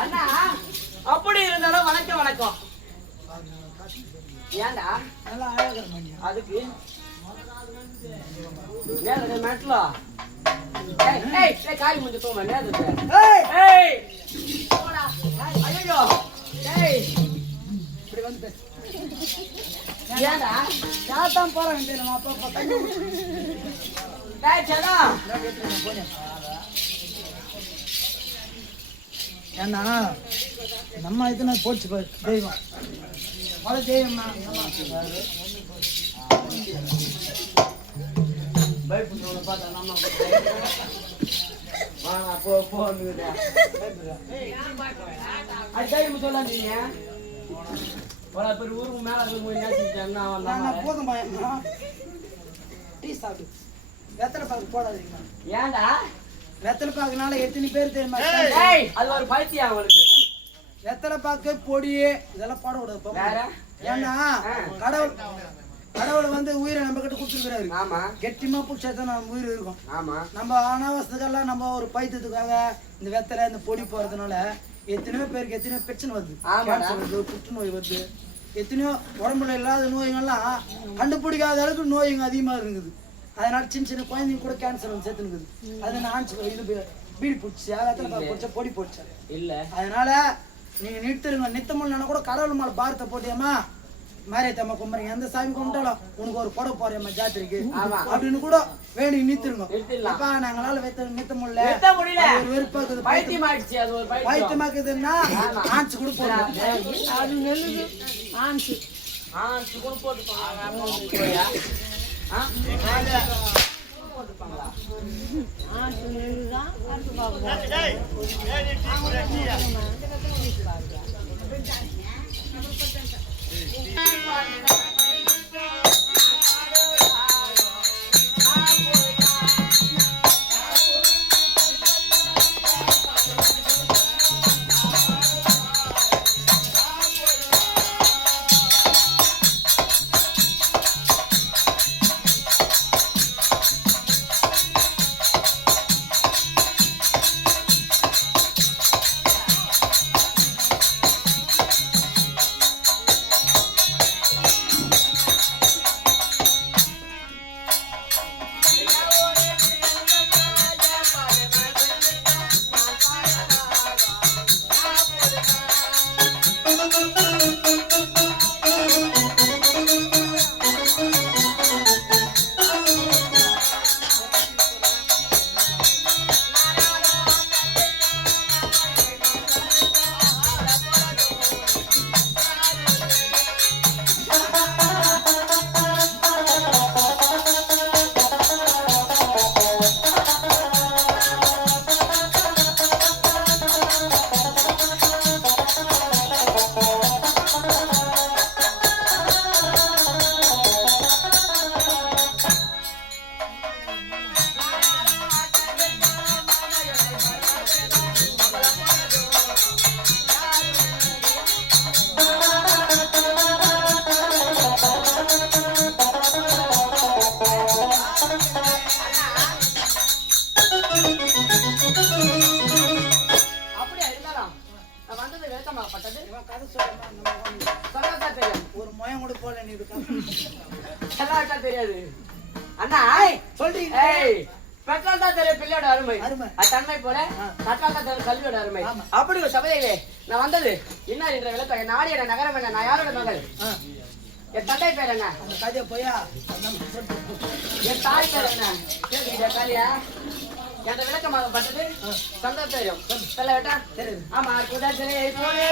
அண்ணா அப்படி இருந்தாலும் வணக்கம் வணக்கம். ஏண்டா அதுக்கு மெட்லோ காரி முடிஞ்சு தோமா ஐயோ இப்படி வந்து ஏண்டா யாத்தான் போறேன் அப்பா ஏன்னா நம்ம இதுனா போச்சு தெய்வம் மழை தெய்வம் பயப்படுறவனை பார்த்தா நம்ம அது தைரியம் சொல்லாதீங்க பல பேர் ஊருக்கு மேல போதும் டீ சாப்பிடு வெத்தலை பாக்கு போடாதீங்க. ஏன்டா வெத்தலை பாக்குனால எத்தனை பேர் தெரியுமா? அது ஒரு பைத்தியம் அவங்களுக்கு. வெத்தலை பாக்கு பொடி இதெல்லாம் போட விடாது. ஏன்னா கடவுள் வந்து உயிரை நம்ம கிட்ட கொடுத்துருக்காரு. ஆமா கெட்டிமா பிடிச்சாதான் நம்ம உயிர் இருக்கும். ஆமா நம்ம அனாவசத்துக்கெல்லாம் நம்ம ஒரு பைத்தியத்துக்காக இந்த வெத்தலை இந்த பொடி போறதுனால எத்தனையோ பேருக்கு எத்தனையோ பிரச்சனை வருது. கேன்சர் வருது, புற்றுநோய் வருது, எத்தனையோ உடம்புல இல்லாத நோய்கள்லாம் கண்டுபிடிக்காத அளவுக்கு நோய்ங்க அதிகமா இருக்குது. அதனால சின்ன சின்ன குழந்தைங்க கூட கேன்சர் வந்து சேர்த்துனுக்குது. அது நான் இது பீடி பிடிச்சி வெத்தலை பிடிச்சா பொடி போடுச்சா இல்ல. அதனால நீங்க நிறுத்துருங்க. நித்தமும் கூட கடவுள் மேல பாரத்தை போட்டியம்மா மாரியத்தம்மா கும்புறீங்க, எந்த சாமி கும்பிட்டாலும் உனக்கு ஒரு கொடை போறேம்மா ஜாத்திரைக்கு அப்படின்னு கூட வேண்டி நிறுத்துருங்க. அப்பா நாங்களால நிறுத்த முடியல, வெறுப்பாக்குது, பைத்தியமாக்குதுன்னா ஆன்ஸ் கூட போடுறோம். அது நெல்லுது ஆன்ஸ் கூட போட்டுப்பாங்களா? ஒரு மயம் கூட போல நீ தெரியாது அண்ணா சொல்றீங்க. பெட்ரோல் தான் தெரியும் பிள்ளையோட அருமை, தன்மை போல பெட்ரோல் தான் தெரியும் கல்வியோட அருமை. அப்படி ஒரு சபையிலே நான் வந்தது என்ன என்ற விளக்கம். என் நாடு என்ன நகரம் என்ன, நான் யாரோட மகள், என் தந்தை பேர் என்ன, அந்த கதையை போயா என் தாய் பேர் என்ன கேட்குறீங்க காலியா என்ற விளக்கமாக பட்டது சந்தோஷம் சொல்ல வேட்டா. ஆமா குதிரை போலே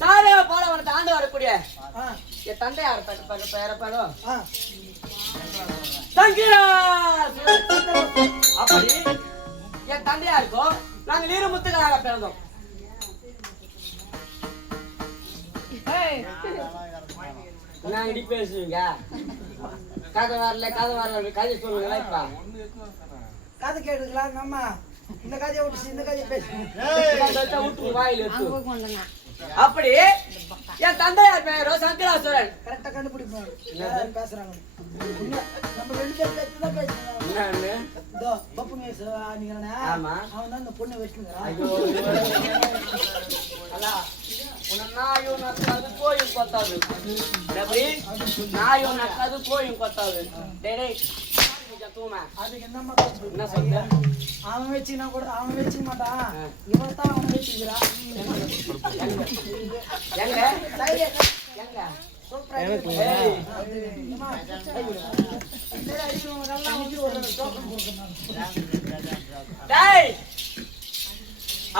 சாரே பாலவனத்தை ஆண்டு வரக்கூடிய என் தந்தையார் பெயரப்பாரோ சங்கரா. அப்படி என் தந்தையாருக்கோ நாங்க வீரமுத்துக்களாக பிறந்தோம். நான் இடி பேசுவீங்க கதை வரல கதை சொல்லுங்களா? இப்ப கதை கேட்டுக்கலாம் நம்ம இந்த கதையை விட்டு இந்த கதையை பேசு வாயில் எடுத்து. அப்படி என் தந்தையார் பெயரோ சங்கராசுரன். கரெக்டா கண்டுபிடிப்போம் பேசுறாங்க. நம்ம 2 பேர் பேசுதான் பேசுறாங்க. இதோ பப்பு நீங்க அவன் தான் இந்த பொண்ணை வச்சுக்கிறான். நாயும் நக்காது கோயும் கொத்தாது. நாயும் நக்காது கோயும் கொத்தாது. அதுக்கு என்ன சொல்ற? அவன் வச்சுனா கூட அவன் வச்சுக்க மாட்டான். இவன் தான் அவன் வச்சுக்கிறான்.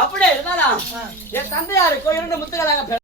அப்படியே இருந்தாலும் என் தந்தையாருக்கு 2 முத்துக்களாக